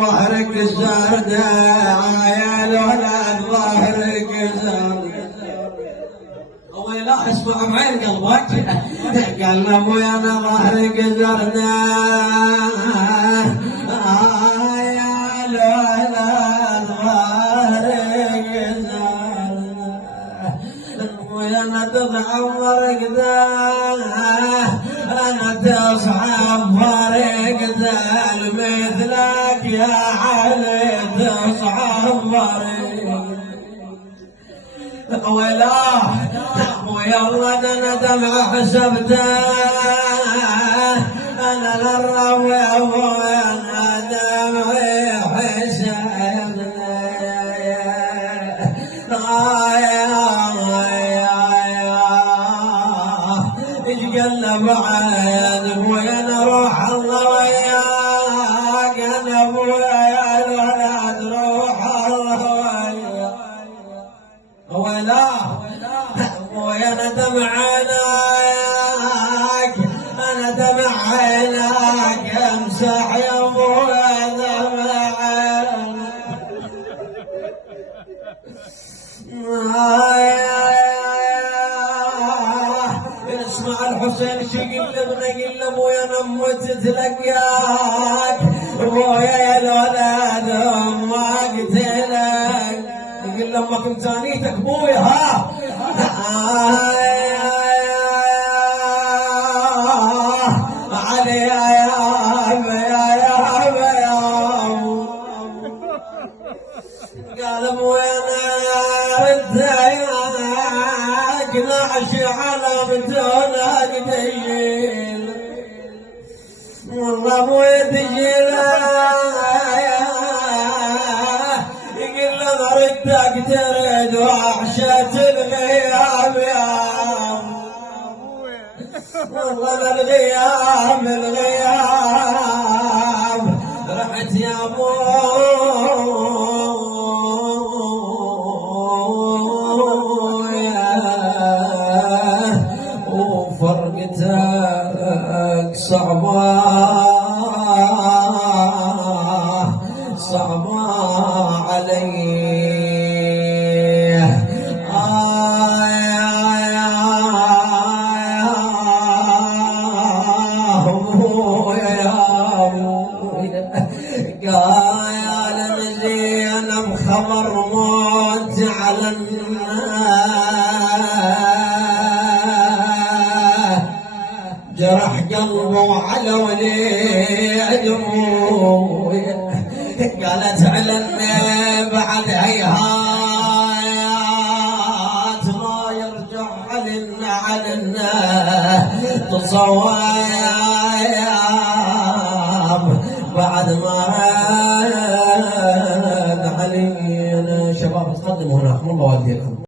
ظهرك الزردة يا الولد ظهرك الزردة. لا اسمع بعين قلبك قال له ابويا انا ظهرك زردة يا الولد ظهرك زردة. ابويا انا تتعور كذا انا تصعب فرقة مثلك يا علي تصعب فرقة. ولا ويلا انا دمع حسبته انا للرب يا ابويا انا دمعي حسبته اتقلب عين ابويا انا روح الله وياك انا ابويا يا الولد روح الله وياك. ولا ابويا انا دمع عيناك انا دمع عيناك امسح يا ابويا دمع عيناك. اسمع الحسين شقلبنا قل ابويا انا اموت تلقاك ابويا يا الولد ما قتلك قل لما كنت ثانيتك ابويا ها علي يا قال ابويا انا ردك نعشي على بدونك ديل والله ابويا تجيل يقول لما ردك ترد وحشة الغياب يا والله الغياب رحت يا ابويا وفرقتك صعبة علي قال زين بخبر موت على الناس جرح قلبه على ولي دموع قالت علنا بعد هيهات ما يرجع علنا تصوير بعد ما رد علينا. شباب تقدموا هناك من بواديكم.